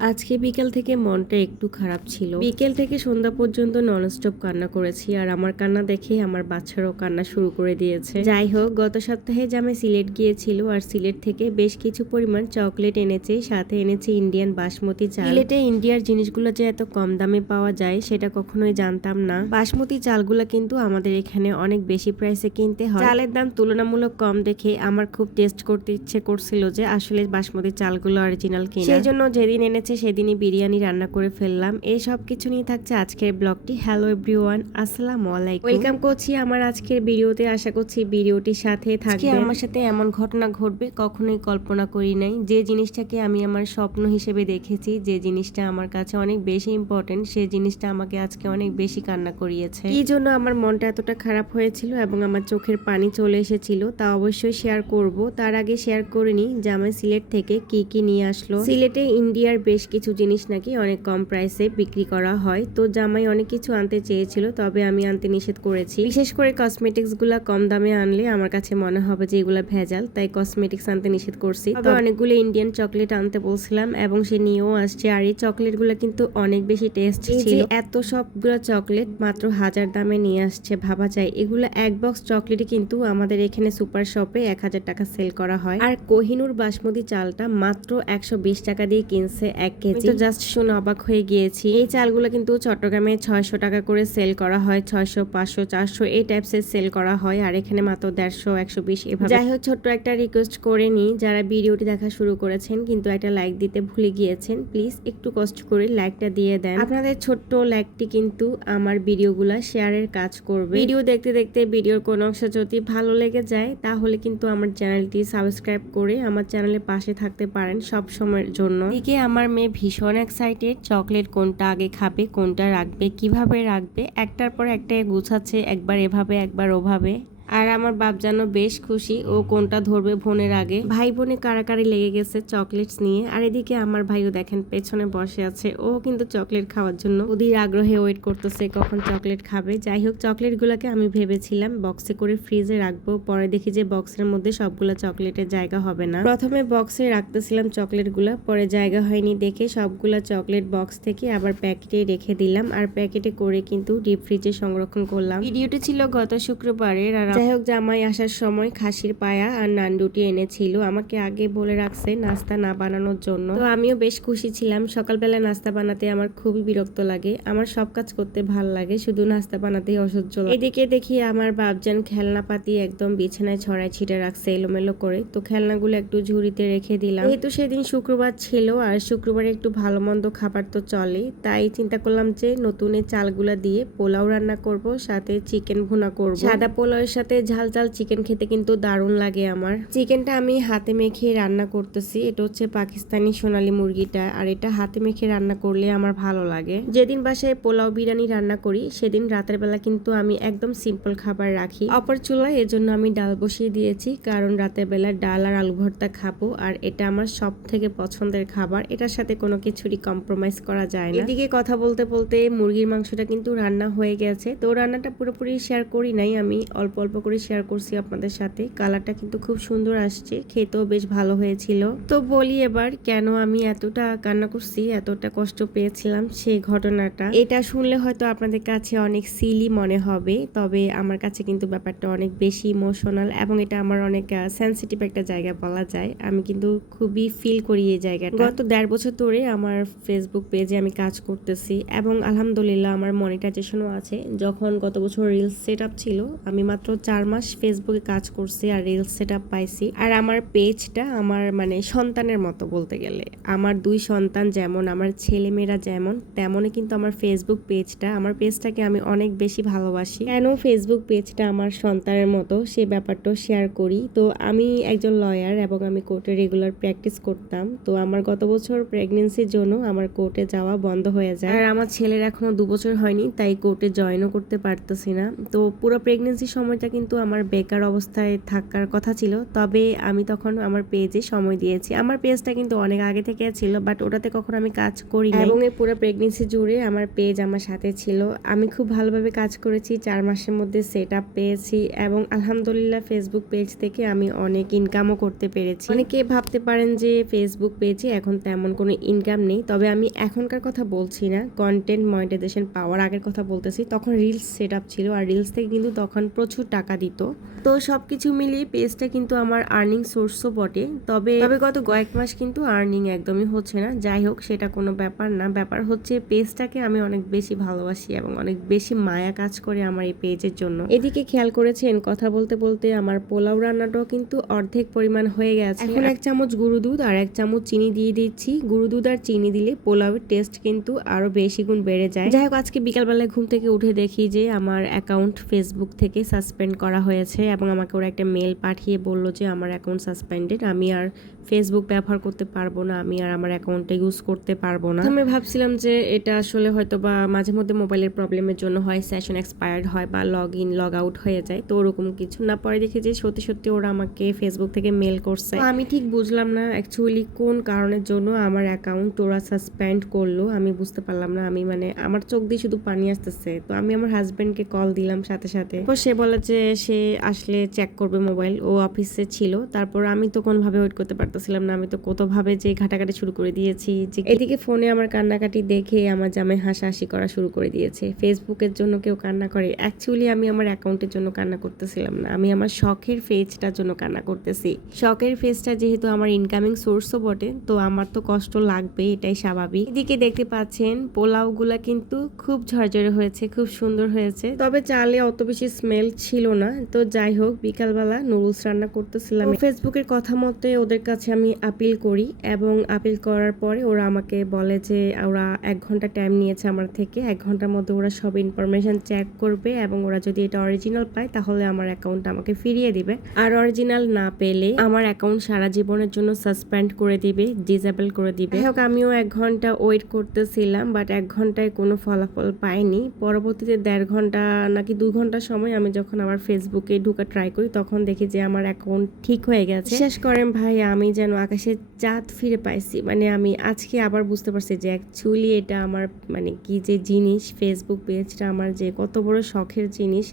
আজকে বিকেল থেকে মনটা একটু খারাপ ছিল। বিকেল থেকে সন্ধ্যা পর্যন্ত ননস্টপ কান্না করেছি, আর আমার কান্না দেখে আমার বাচ্চারাও কান্না শুরু করে দিয়েছে। যাই হোক, গত সপ্তাহে জামাই সিলেট গিয়েছিল, আর সিলেট থেকে বেশ কিছু পরিমাণ চকলেট এনেছে, সাথে এনেছে ইন্ডিয়ান বাসমতি চাল। সিলেটে ইন্ডিয়ার জিনিসগুলো যে এত কম দামে পাওয়া যায় সেটা কখনোই জানতাম না। বাসমতি চালগুলো কিন্তু আমাদের এখানে অনেক বেশি প্রাইসে কিনতে হয়। চালের দাম তুলনামূলক কম দেখে আমার খুব টেস্ট করতে ইচ্ছে করছিল যে আসলে বাসমতি চালগুলো অরিজিনাল কিনা। সেই জন্য যেদিন এনেছে সেদিনই বিরিয়ানি রান্না করে ফেললাম। এই সব কিছু নিয়ে থাকছে আজকের ব্লগটি। হ্যালো এভরিওয়ান, আসসালামু আলাইকুম, ওয়েলকাম করছি আমার আজকের ভিডিওতে। আশা করছি ভিডিওটির সাথে থাকবে। আমার সাথে এমন ঘটনা ঘটবে কখনোই কল্পনা করি নাই। যে জিনিসটাকে আমি আমার স্বপ্ন হিসেবে দেখেছি, যে জিনিসটা আমার কাছে অনেক বেশি ইম্পর্টেন্ট, সেই জিনিসটা আমাকে আজকে অনেক বেশি কান্না করিয়েছে। কি জন্য আমার মনটা এতটা খারাপ হয়েছিল এবং আমার চোখের পানি চলে এসেছিল তা অবশ্যই শেয়ার করব। তার আগে শেয়ার করিনি জামাই সিলেট থেকে কি কি নিয়ে আসলো। সিলেটে ইন্ডিয়ার বেশ কিছু জিনিস নাকি অনেক কম প্রাইসে বিক্রি করা হয়, তো জামাই অনেক কিছু আনতে চেয়েছিল, তবে আমি আনতে নিষেধ করেছি। বিশেষ করে কসমেটিক্স গুলা কম দামে আনলে আমার কাছে মনে হবে যে এগুলা ভেজাল, তাই কসমেটিক্স আনতে নিষেধ করছি। তবে অনেকগুলো ইন্ডিয়ান চকলেট আনতে বলছিলাম এবং সে নিয়েও আসছে। আর এই চকলেট গুলা কিন্তু অনেক বেশি টেস্ট ছিল। এত সবগুলো চকলেট মাত্র 1000 দামে নিয়ে আসছে, ভাবা যায়। এগুলো এক বক্স চকলেট কিন্তু আমাদের এখানে সুপার শপে 1000 টাকা সেল করা হয়। আর কোহিনুর বাসমতি চালটা মাত্র 120 টাকা দিয়ে কিনছে 1 কেজি। তো জাস্ট শুনে অবাক হয়ে গিয়েছি। এই চালগুলো কিন্তু চট্টগ্রামে 600 টাকা করে সেল করা হয়, 600, 500, 400 এই টাইপসের সেল করা হয়, আর এখানে মাত্র 150, 120 এভাবে। যাই হোক, ছোট্ট একটা রিকোয়েস্ট করে নিই, যারা ভিডিওটি দেখা শুরু করেছেন কিন্তু একটা লাইক দিতে ভুলে গিয়েছেন, প্লিজ একটু কষ্ট করে লাইকটা দিয়ে দেন। আপনাদের ছোট্ট লাইকটি কিন্তু আমার ভিডিওগুলা শেয়ারের কাজ করবে। ভিডিও দেখতে দেখতে ভিডিওর কোন অংশ যদি ভালো লেগে যায় তাহলে কিন্তু আমার চ্যানেলটি সাবস্ক্রাইব করে আমার চ্যানেলের পাশে থাকতে পারেন সব সময়ের জন্য। এদিকে আমার মেয়ে ভীষণ এক্সাইটেড, চকলেট কোনটা আগে খাবে, কোনটা রাখবে, কিভাবে রাখবে, একটার পর একটা গুছাচ্ছে, একবার এভাবে একবার ওভাবে। আর আমার বাপ যেন বেশ খুশি, ও কোনটা ধরবে বোনের আগে। ভাই বোনে কারাকারি লেগে গেছে চকলেটস নিয়ে। আর এদিকে আমার ভাইও দেখেন পেছনে বসে আছে, ও কিন্তু চকলেট খাওয়ার জন্য অধীর আগ্রহে ওয়েট করতেছে কখন চকলেট খাবে। যাই হোক, চকলেট গুলাকে আমি ভেবেছিলাম বক্সে করে ফ্রিজে রাখবো, পরে দেখি যে বক্সের মধ্যে সবগুলা চকলেটের জায়গা হবে না। প্রথমে বক্সে রাখতেছিলাম চকলেট গুলা, পরে জায়গা হয়নি দেখে সবগুলা চকলেট বক্স থেকে আবার প্যাকেটে রেখে দিলাম, আর প্যাকেটে করে কিন্তু ডিপ ফ্রিজে সংরক্ষণ করলাম। ভিডিওটি ছিল গত শুক্রবারের। আর যাই হোক, জামাই আসার সময় খাসির পায়া আর নানডুটি এনেছিল, আমাকে আগে বলে রাখছে নাস্তা না বানানোর জন্য। তো আমিও বেশ খুশি ছিলাম। সকালবেলা নাস্তা বানাতে আমার খুবই বিরক্ত লাগে, আমার সব কাজ করতে ভাল লাগে, শুধু নাস্তা বানাতেই অসহ্য লাগে। এদিকে দেখি আমার বাপজান খেলনাপাতি একদম বিছানায় ছড়াই ছিটে রাখছে এলোমেলো করে, তো খেলনাগুলো একটু ঝুড়িতে রেখে দিলাম। যেহেতু সেদিন শুক্রবার ছিল আর শুক্রবারে একটু ভালো মন্দ খাবার তো চলে, তাই চিন্তা করলাম যে নতুন এই চালগুলা দিয়ে পোলাও রান্না করব, সাথে চিকেন ভুনা করব। সাদা পোলাওয়ের সাথে ঝাল ঝাল চিকেন খেতে কিন্তু দারুণ লাগে আমার। চিকেনটা আমি হাতে মেখে রান্না করতেছি, এটা হচ্ছে পাকিস্তানি সোনালী মুরগিটা, আর এটা হাতে মেখে রান্না করলে আমার ভালো লাগে। যেদিন বাসায় পোলাও বিরিয়ানি রান্না করি সেদিন রাতের বেলা কিন্তু আমি একদম সিম্পল খাবার রাখি অপর চুলায়, এজন্য আমি ডাল বসিয়ে দিয়েছি, কারণ রাতের বেলা ডাল আর আলু ভর্তা খাবো, আর এটা আমার সব থেকে পছন্দের খাবার, এটার সাথে কোনো কিছুরই কম্প্রোমাইজ করা যায় না। এদিকে কথা বলতে বলতে মুরগির মাংসটা কিন্তু রান্না হয়ে গেছে, তো রান্নাটা পুরোপুরি শেয়ার করি নাই, আমি অল্প অল্প করে শেয়ার করছি আপনাদের সাথে। কালারটা কিন্তু খুব সুন্দর আসছে, খেতেও বেশ ভালো হয়েছিল। তো বলি এবার কেন আমি এতটা কান্না করছি, এতটা কষ্ট পেয়েছিলাম সেই ঘটনাটা। এটা শুনলে হয়তো আপনাদের কাছে অনেক সিলি মনে হবে, তবে আমার কাছে কিন্তু ব্যাপারটা অনেক বেশি ইমোশনাল এবং এটা আমার অনেক সেন্সিটিভ একটা জায়গা বলা যায়। আমি কিন্তু খুবই ফিল করি এই জায়গাটা। গত 1.5 বছর ধরে আমার ফেসবুক পেজে আমি কাজ করতেছি এবং আলহামদুলিল্লাহ আমার মনিটাইজেশনও আছে। যখন গত বছর রিলস সেট আপ ছিল, আমি মাত্র 4 মাস ফেসবুকে কাজ করছি আর রিলস সেট আপ পাইছি। আর আমার পেজটা আমার মানে সন্তানের মতো বলতে গেলে, আমার 2 সন্তান যেমন, আমার ছেলে মেয়েরা যেমন, তেমনই কিন্তু আমার ফেসবুক পেজটা, আমার পেজটাকে আমি অনেক বেশি ভালোবাসি। কেন ফেসবুক পেজটা আমার সন্তানের মতো সে ব্যাপারটাও শেয়ার করি। তো আমি একজন লয়ার এবং আমি কোর্টে রেগুলার প্র্যাকটিস করতাম, তো আমার গত বছর প্রেগনেন্সির জন্য আমার কোর্টে যাওয়া বন্ধ হয়ে যায়, আর আমার ছেলের এখনো 2 বছর হয়নি, তাই কোর্টে জয়েনও করতে পারতেছি না। তো পুরো প্রেগনেন্সির সময়টা কিন্তু আমার বেকার অবস্থায় থাকার কথা ছিল, তবে আমি তখন আমার পেজে সময় দিয়েছি। আমার পেজটা কিন্তু অনেক আগে থেকে ছিল, বাট ওটাতে কখনো আমি কাজ করি না, এবং এই পুরো প্রেগনেন্সি জুড়ে আমার পেজ আমার সাথে ছিল। আমি খুব ভালোভাবে কাজ করেছি, 4 মাসের মধ্যে সেট আপ পেয়েছি, এবং আলহামদুলিল্লাহ ফেসবুক পেজ থেকে আমি অনেক ইনকামও করতে পেরেছি। অনেকে ভাবতে পারেন যে ফেসবুক পেজে এখন তেমন কোনো ইনকাম নেই, তবে আমি এখনকার কথা বলছি না, কন্টেন্ট মনিটাইজেশন পাওয়ার আগের কথা বলতেছি। তখন রিলস সেট আপ ছিল, আর রিলস থেকে কিন্তু তখন প্রচুর টাকা দিত। তো সবকিছু মিলিয়ে পেজটা কিন্তু আমার আর্নিং সোর্সও বটে, তবে গত কয়েক মাস কিন্তু আর্নিং একদমই হচ্ছে না। যাই হোক, সেটা কোনো ব্যাপার না, ব্যাপার হচ্ছে পেজটাকে আমি অনেক বেশি ভালোবাসি এবং অনেক বেশি মায়া কাজ করে আমার এই পেজের জন্য। এদিকে খেয়াল করেছেন, কথা বলতে বলতে আমার পোলাও রান্নাটাও কিন্তু অর্ধেক পরিমাণ হয়ে গেছে। এখন 1 চামচ গুঁড়ো দুধ আর 1 চামচ চিনি দিয়ে দিচ্ছি। গুঁড়ো দুধ আর চিনি দিলে পোলাওয়ের টেস্ট কিন্তু আরো বেশি গুণ বেড়ে যায়। যাই হোক, আজকে বিকালবেলায় ঘুম থেকে উঠে দেখি যে আমার অ্যাকাউন্ট ফেসবুক থেকে সাসপেন্ড করা হয়েছে, এবং আমাকে ওরা একটা মেল পাঠিয়ে বললো যে আমার অ্যাকাউন্ট সাসপেন্ডেড, আমি আর ফেসবুক ব্যবহার করতে পারবো না, আমি আর আমার অ্যাকাউন্টটা ইউজ করতে পারবো না। আমি ভাবছিলাম যে এটা আসলে হয়তো বা মাঝে মধ্যে মোবাইলের প্রবলেমের জন্য হয়, সেশন এক্সপায়ার্ড হয় বা লগ ইন লগ আউট হয়ে যায়, তো ওরকম কিছু না। পরে দেখি যে সত্যি সত্যি ওরা আমাকে ফেসবুক থেকে মেল করছে। আমি ঠিক বুঝলাম না অ্যাকচুয়ালি কোন কারণের জন্য আমার অ্যাকাউন্ট ওরা সাসপেন্ড করলো, আমি বুঝতে পারলাম না। আমি মানে আমার চোখ দিয়ে শুধু পানি আসতেছে। তো আমি আমার হাজবেন্ডকে কল দিলাম সাথে সাথে, তো সে বলে যে সে আসলে চেক করবে মোবাইল, ও অফিসে ছিল। তারপর আমি তো কোনোভাবে ওয়েট করতে পারতেছিলাম না, আমি তো কতভাবে যে ঘাটাঘাটি শুরু করে দিয়েছি। যে এদিকে ফোনে আমার কান্নাকাটি দেখে আমার জামাই হাসাহাসি করা শুরু করে দিয়েছে। ফেসবুকের জন্য কেউ কান্না করে? অ্যাকচুয়ালি আমি আমার অ্যাকাউন্টের জন্য কান্না করতেছিলাম না, আমি আমার শখের পেজটার জন্য কান্না করতেছি। শখের পেজটা যেহেতু আমার ইনকামিং সোর্সও বটে, তো আমার তো কষ্ট লাগবে, এটাই স্বাভাবিক। এদিকে দেখতে পাচ্ছেন পোলাও গুলা কিন্তু খুব ঝরঝরে হয়েছে, খুব সুন্দর হয়েছে, তবে চালে অত বেশি স্মেল ছিল না। তো যাই হোক, বিকালবেলা নুডলস রান্না করতেছিলাম। ফেসবুকের কথা মতে ওদের কাছে আমি আপিল করি, এবং আপিল করার পরে ওরা আমাকে বলে যে ওরা 1 ঘন্টা টাইম নিয়েছে আমার থেকে, 1 ঘন্টার মধ্যে ওরা সব ইনফরমেশন চেক করবে, এবং ওরা যদি এটা অরিজিনাল পায় তাহলে আমার অ্যাকাউন্ট আমাকে ফিরিয়ে দিবে, আর অরিজিনাল না পেলে আমার অ্যাকাউন্ট সারা জীবনের জন্য সাসপেন্ড করে দিবে, ডিসেবল করে দিবে। হোক, আমিও 1 ঘন্টা ওয়েট করতেছিলাম, বাট 1 ঘন্টায় কোনো ফলাফল পাইনি। পরবর্তীতে 1.5 ঘন্টা নাকি 2 ঘন্টা সময় আমি যখন আমার ফেসবুকে ঢোকা ট্রাই করি, তখন দেখি যে আমার অ্যাকাউন্ট ঠিক হয়ে গেছে। বিশ্বাস করেন ভাই, আমি যেন আকাশে চাঁদ ফিরে পাইছি। মানে আমি আজকে আবার বুঝতে পারছি যে অ্যাকচুয়ালি এটা আমার মানে কি যে জিনিস, ফেসবুক পেজটা আমার যে কত বড় শখের জিনিস।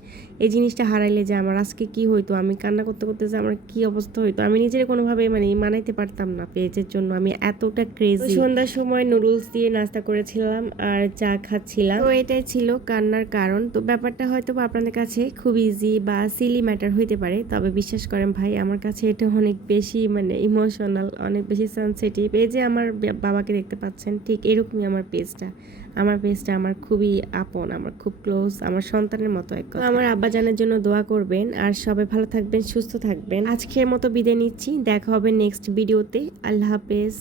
এই জিনিসটা হারাইলে যে আমার আজকে কি হইতো, আমি কান্না করতে করতে যে আমার কি অবস্থা হইতো, আমি নিজের কোনোভাবে মানে মানাইতে পারতাম না পেজের জন্য, আমি এতটা ক্রেজি। সন্ধ্যার সময় নুডলস দিয়ে নাস্তা করেছিলাম আর চা খাচ্ছিলাম, তো এটাই ছিল কান্নার কারণ। তো ব্যাপারটা হয়তো আপনাদের কাছে খুব ইজি বা সিলি ম্যাটার হইতে পারে, তবে বিশ্বাস করেন ভাই, আমার কাছে এটা অনেক বেশি মানে ইমোশনাল, অনেক বেশি সেনসিটিভ। এই যে আমার বাবাকে দেখতে পাচ্ছেন, ঠিক এরকমই আমার পেজটা। আমার পেজটা আমার খুবই আপন, আমার খুব ক্লোজ, আমার সন্তানের মতো এক কথা। আমার আব্বাজানের জন্য দোয়া করবেন, আর সবাই ভালো থাকবেন, সুস্থ থাকবেন। আজকের মতো বিদায় নিচ্ছি, দেখা হবে নেক্সট ভিডিওতে। আল্লাহ হাফেজ।